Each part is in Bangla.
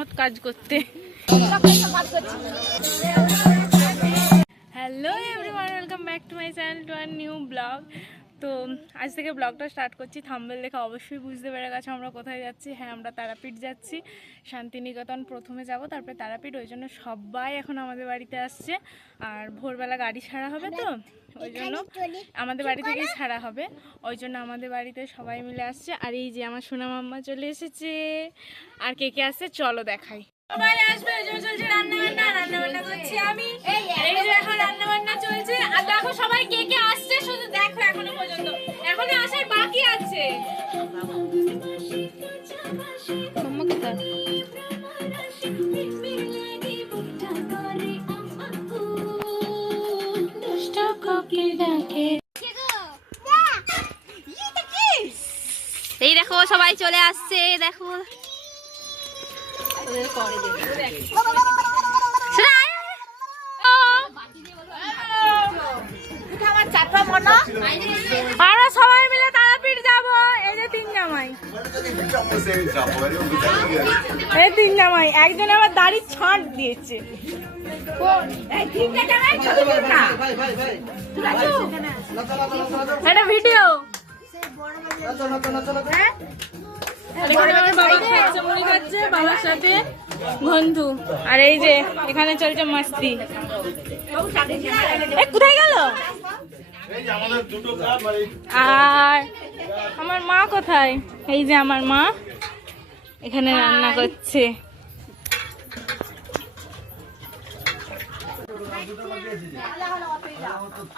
মহৎ কাজ করতে। Hello everyone, welcome back to my channel to our new blog. তো আজ থেকে ব্লগটা স্টার্ট করছি। থাম্বনেল দেখে অবশ্যই বুঝতে পেরে গেছে আমরা কোথায় যাচ্ছি। হ্যাঁ, আমরা তারাপীঠ যাচ্ছি। শান্তিনিকেতন প্রথমে যাব, তারপরে তারাপীঠ। ওই জন্য সবাই এখন আমাদের বাড়িতে আসছে। আর ভোরবেলা গাড়ি ছাড়া হবে, তো ওই জন্য আমাদের বাড়ি থেকেই ছাড়া হবে। ওই জন্য আমাদের বাড়িতে সবাই মিলে আসছে। আর এই যে আমার সোনা মাম্মা চলে এসেছে। আর কে কে আসছে চলো দেখাই। সবাই আসবে, চলছে রান্না করছি আমি। এই যে এখন রান্না বান্না চলছে। আর দেখো সবাই কে কে আসছে, শুধু দেখো এখনো পর্যন্ত। এখনো আসার বাকি আছে। এই দেখো সবাই চলে আসছে, দেখো আমরা সবাই মিলে তারাপীঠ যাবো। এই যে তিন জামাই, এই তিন জামাই, একজন আবার দাড়ি ছাঁট দিয়েছে। এটা ভিডিও। বাবার সাথে বন্ধু। আর এই যে এখানে চলছে মাস্তি। কোথায় গেল? আর আমার মা কোথায়? এই যে আমার মা এখানে রান্না করছে।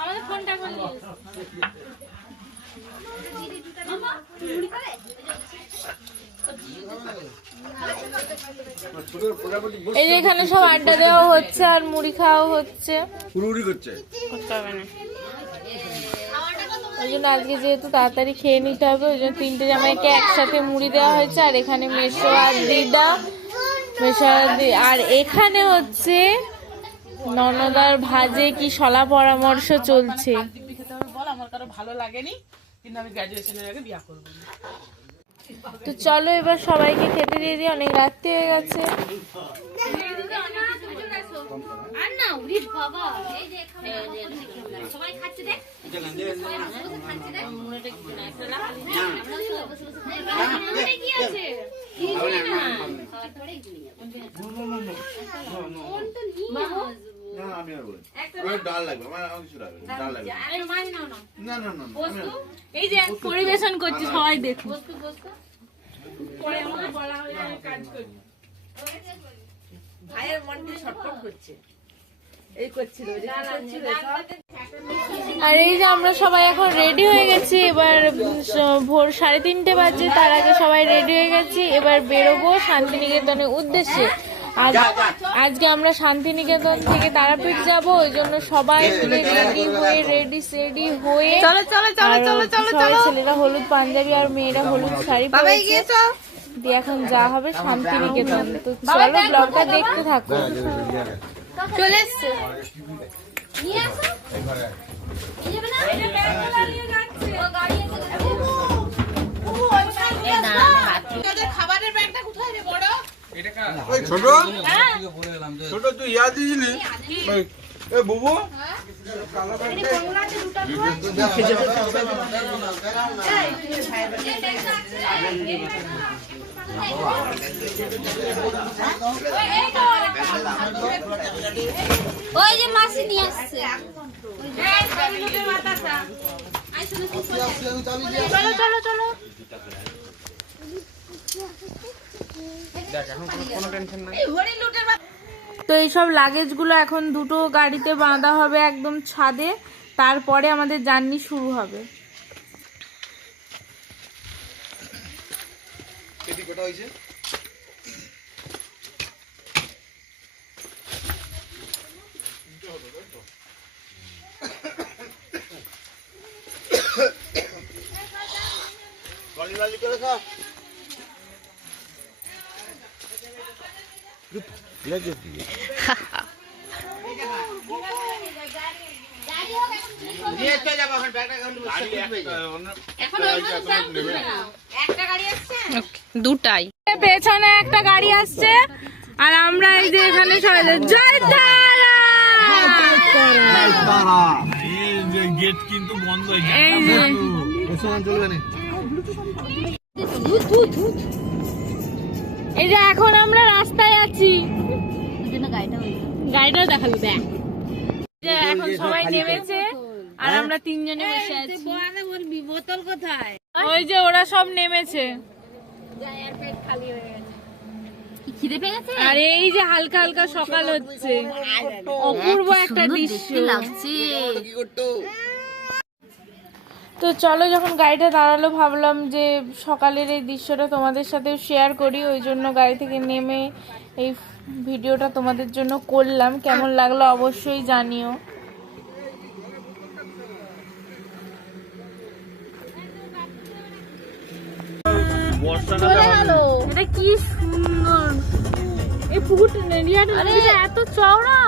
আমাদের ফোনটা করলি। এই যে এখানে সব আড্ডা দেওয়া হচ্ছে আর মুড়ি খাওয়া হচ্ছে। ওই জন্য আজকে যেহেতু তাড়াতাড়ি খেয়ে নিতে হবে, ওই জন্য তিনটে জামাইকে একসাথে মুড়ি দেওয়া হয়েছে। আর এখানে মেসো আর দিদা, আর এখানে হচ্ছে ননদার ভাজে কি শলা পরামর্শ চলছে। তো চলো এবার সবাইকে খেতে দিয়ে দিই, অনেক রাত্রি হয়ে গেছে। এই যে পরিবেশন করছি, সবাই দেখো। ভাইয়ের মনটি ছটফট করছে। আর এই যে আমরা সবাই এখন রেডি হয়ে গেছি। এবার ভোর 3:30 বাজে, তার আগে সবাই রেডি হয়ে গেছি। এবার বেরোবো শান্তিনিকেতনের উদ্দেশ্যে। আজকে আমরা শান্তিনিকেতন থেকে তারাপীঠ যাব, ওই জন্য সবাই মিলে রেডি হয়ে রেডি হয়ে ছেলেরা হলুদ পাঞ্জাবি আর মেয়েরা হলুদ শাড়ি পরেছে। দিয়ে এখন যা হবে শান্তিনিকেতন। তো চলো ব্লগটা দেখতে থাকো। চলে এসছে খাবারের ব্যাগটা কোথায় রে বড়? ছোট ছোট তুই ইয়া দিছিলি এ বুবু ওই যে মাসি নিয়ে আসছে। চলো চলো চলো। তো এইসব লাগেজগুলো এখন দুটো গাড়িতে বাঁধা হবে একদম ছাদে, তারপরে আমাদের জার্নি শুরু হবে। একটা গাড়ি দুটাই। পেছনে একটা গাড়ি আসছে আর আমরা এই যে এখানে সবাই জয় তারা। গেট কিন্তু বন্ধ হয়ে যায়। এই যে এই যে এখন আমরা রাস্তায় আছি, গাড়িটাও দেখালো দেখ। যে এখন সবাই নেমেছে আর আমরা তিনজনে বসে আছি। বোতল কোথায়? ওই যে ওরা সব নেমেছে আর এই যে হালকা হালকা সকাল হচ্ছে, অপূর্ব একটা দৃশ্য লাগছে। তো চলো, যখন গাড়িটা দাঁড়ালো ভাবলাম যে সকালের এই দৃশ্যটা তোমাদের সাথে শেয়ার করি, ওই জন্য গাড়ি থেকে নেমে এই ভিডিওটা তোমাদের জন্য করলাম। কেমন লাগলো অবশ্যই জানিও। এটা কি সুন্দর, এই পুকুরটা এত চওড়া,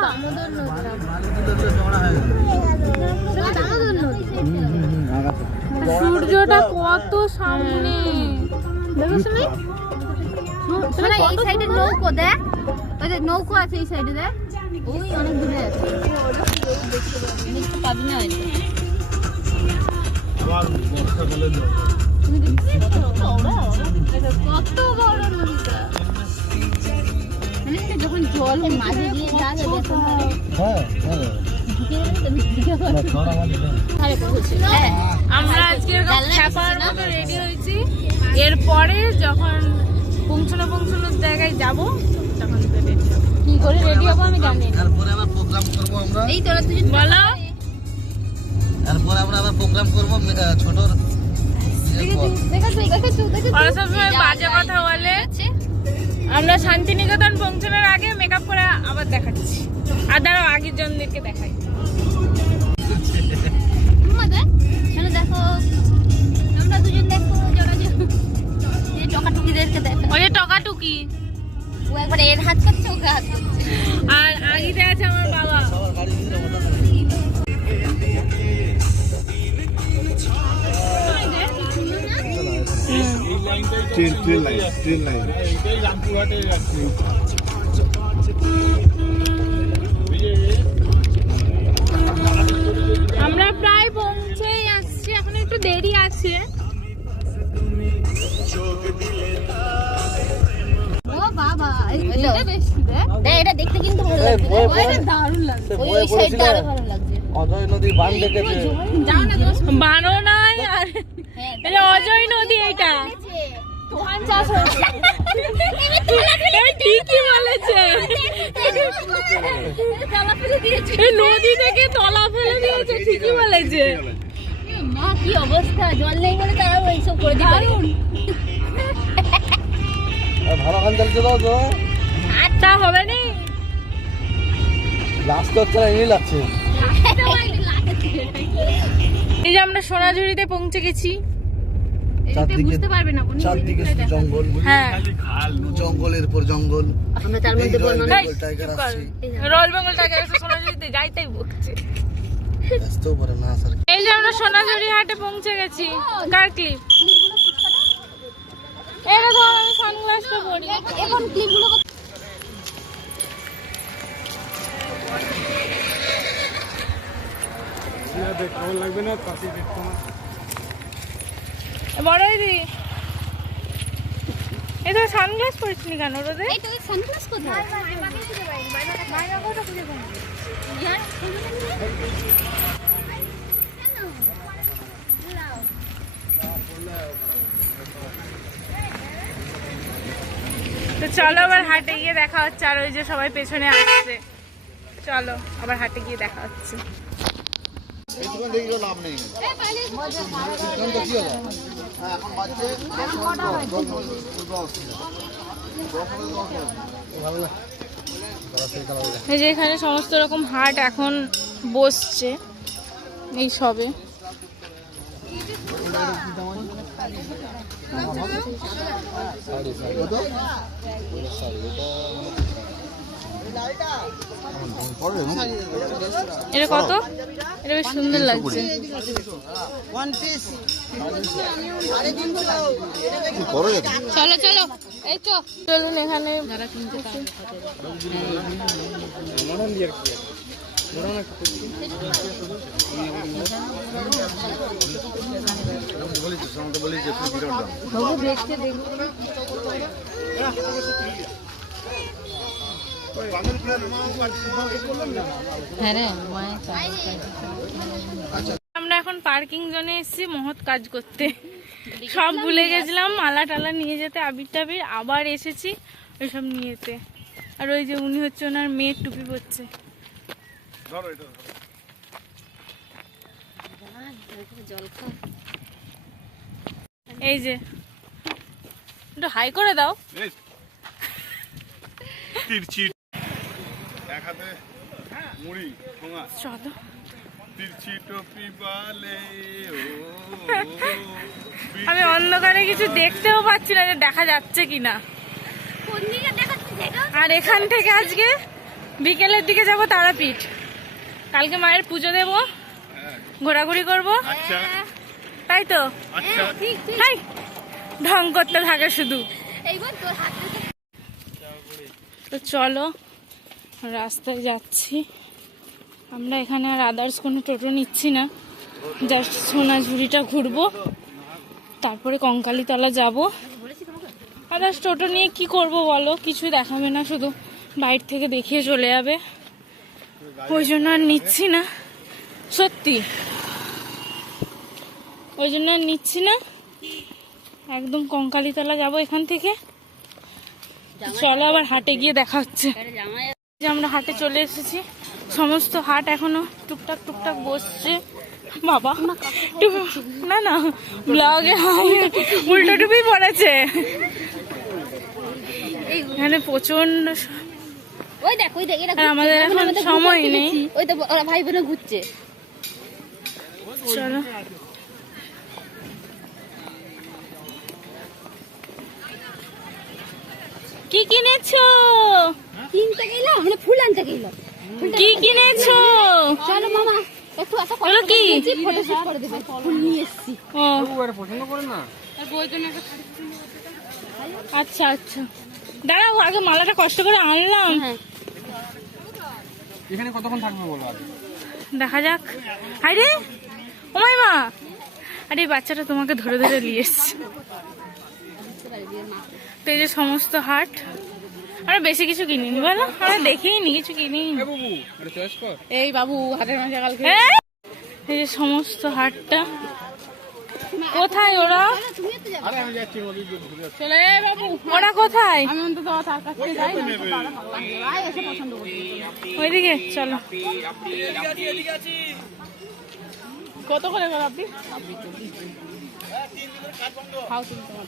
সূর্যটা কত সামনে। এই সাইডে নৌকো দেখ, ওই যে নৌকো আছে এই সাইডে দেখ, ওই অনেক দূরে আছে, পাবি না। কত বড় নদীটা, মানে যখন জল মাঝে দিয়ে যাবে আমরা আজকে রেডি হয়েছি, এরপরে যখন পৌঁছানোর জায়গায় যাব তখন কি করে রেডি হবো আমি জানি। তারপরে আবার প্রোগ্রাম করব আমরা, এই তোরা দুজন বলো। তারপরে আমরা আবার প্রোগ্রাম করব ছোটর। ওরা সবসময় বাজে কথা বলে। আমরা শান্তিনিকেতন পৌঁছানোর আগে মেকআপ করে আবার দেখাচ্ছি। আর দাঁড়াও, আগের জনদেরকে দেখাই। দেখো আমরা দুজন দেখো, টকাটুকিদেরকে দেখো, ওই যে টকাটুকি, ও একবার এর হাত করছে, ওকে হাত করছে। আর আগিতে আছে আমার বাবা। ট্রেন লাইন এইটাই রামপুরহাটে যাচ্ছে। আমরা প্রায় পৌঁছেই আসছি, এখন একটু দেরি আছে। ও বাবা, এটা বেশি দেখ, এটা দেখতে কিন্তু ভালো লাগছে, এটা দারুণ লাগছে, ওই সাইডটা আরো ভালো লাগছে। অজয় নদী বান দেখেছে, যাও না দোস্ত, বানো নাই আর এটা অজয় নদী, এইটা ধান চাষ হচ্ছে। ঠিকই বলেছে, এই নদী থেকে তলা ফেলে দিয়েছে, ঠিকই বলেছে। মা কি অবস্থা, জল নেই বলে তারা এইসব করে দিতে পারে। ভালো গান চলছে দাও তো, আটটা হবে না, লাস্ট হচ্ছে না, এই লাগছে। এই যে আমরা সোনাঝুরিতে পৌঁছে গেছি। বুঝতে পারবে না, চারদিকে জঙ্গল, হ্যাঁ জঙ্গলের পর জঙ্গল। আমরা তার মধ্যে বলবো না, টাইগার আসছে, রয়্যাল বেঙ্গল টাইগার এসে সোনাঝুরিতে যাইতেই বকছে। ব্যস্ত করে না স্যার। এই যে আমরা সোনাঝুরি হাটে পৌঁছে গেছি। কার ক্লিপ? এটা তো আমি সানগ্লাসটা পরি এখন ক্লিপগুলো ভালো লাগবে না, পাশে দেখতে না। বড় দিদি, এই তো সানগ্লাস পরিসনি কেন রোদে? এই তো সানগ্লাস কোথায়? তো চলো আবার হাটে গিয়ে দেখা হচ্ছে। আর ওই যে সবাই পেছনে আসছে, চলো আবার হাটে গিয়ে দেখা হচ্ছে। এইটুকু দেখলেও লাভ নেই। এই যে এখানে সমস্ত রকম হাট এখন বসছে, এই সবে। এটা কত? এটা বেশ সুন্দর লাগছে। চলো চলো, এই তো চলুন এখানে যারা কিনতে আমরা এখন পার্কিং জোনে এসেছি মহৎ কাজ করতে। সব ভুলে গেছিলাম মালা টালা নিয়ে যেতে, আবির টাবির, আবার এসেছি ওইসব নিয়ে যেতে। আর ওই যে উনি হচ্ছে ওনার মেয়ের টুপি পরছে। এই যে একটু হাই করে দাও। চলো আমি অন্ধকারে কিছু দেখতেও পাচ্ছি না যে দেখা যাচ্ছে কিনা। আর এখান থেকে আজকে বিকেলের দিকে যাব তারাপীঠ। কালকে মায়ের পুজো দেব, ঘোরাঘুরি করব, তাই তো? হাই ঢং করতে থাকে শুধু। তো চলো রাস্তায় যাচ্ছি আমরা। এখানে আর আদার্স কোনো টোটো নিচ্ছি না, জাস্ট সোনাঝুরিটা ঘুরবো, তারপরে কঙ্কালীতলা যাব। আদার্স টোটো নিয়ে কি করব বলো, কিছু দেখাবে না, শুধু বাইর থেকে দেখিয়ে চলে যাবে। ওই জন্য আর নিচ্ছি না, সত্যি ওই জন্য আর নিচ্ছি না। একদম কঙ্কালীতলা যাব এখান থেকে। চলো আবার হাটে গিয়ে দেখা হচ্ছে। আমরা হাটে চলে এসেছি, সমস্ত হাট এখনো টুকটাক টুকটাক বসছে। বাবা না না ব্লগে উল্টো টুপি পড়েছে। এখানে প্রচন্ড, আমাদের এখন সময় নেই। ওই তো ওরা ভাই বোনে ঘুরছে। চলো কি কিনেছো? কিনতে গেলাম, মানে ফুল আনতে গেলাম। কি কিনেছো? চলো মামা একটু আসো, হলো কি ফটো শুট করে দেবে। ফুল নিয়ে এসেছি। ও পছন্দ করে না। আচ্ছা আচ্ছা দাঁড়াও, আগে মালাটা কষ্ট করে আনলাম। এখানে কতক্ষণ থাকবে বলো? দেখা যাক। আরে ও মাই মা, আরে এই বাচ্চাটা তোমাকে ধরে ধরে নিয়ে এসছে। তো এই যে সমস্ত হাট, আমরা বেশি কিছু কিনিনি বলো, আমরা দেখিনি কিছু কিনিনি। এই বাবু হাটের মাঝে কালকে এই যে সমস্ত হাটটা। কোথায় ওরা? চলে বাবু, ওরা কোথায়? আমি অন্তত তার কাছে যাই না, এসে পছন্দ করি। ওইদিকে চলো। কত করে গেল আপনি? খাও তুমি তোমার।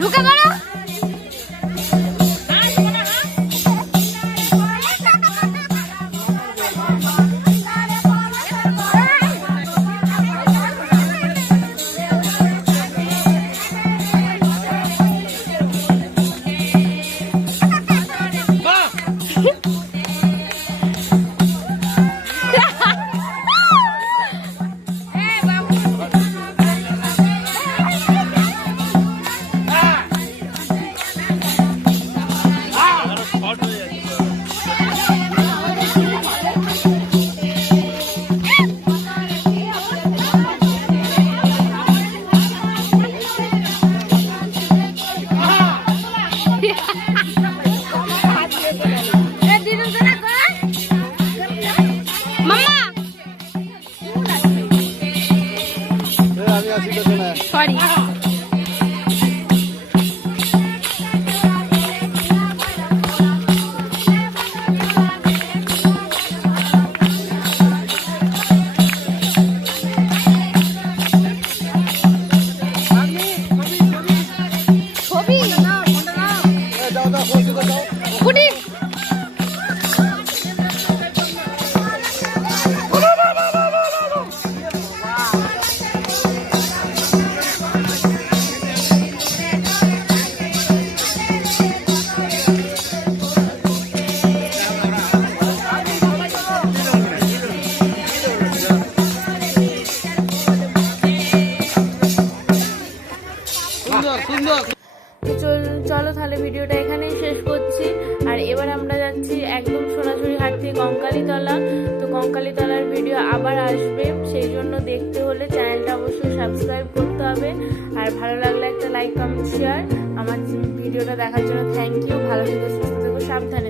ঢুকে পড়ো। আমি আছি পেছনে। সরি। ছবি যাও যাও ফোন দাও। গুটি সুন্দর সুন্দর। তো চলো তাহলে ভিডিওটা এখানেই শেষ করছি। আর এবার আমরা যাচ্ছি একদম সোনাঝুরি হাট থেকে কঙ্কালীতলা। তো কঙ্কালীতলার ভিডিও আবার আসবে, সেই জন্য দেখতে হলে চ্যানেলটা অবশ্যই সাবস্ক্রাইব করতে হবে। আর ভালো লাগলে একটা লাইক কমেন্ট শেয়ার। আমার ভিডিওটা দেখার জন্য থ্যাংক ইউ। ভালো থেকো, সুস্থ থেকো, সাবধানে থেকো।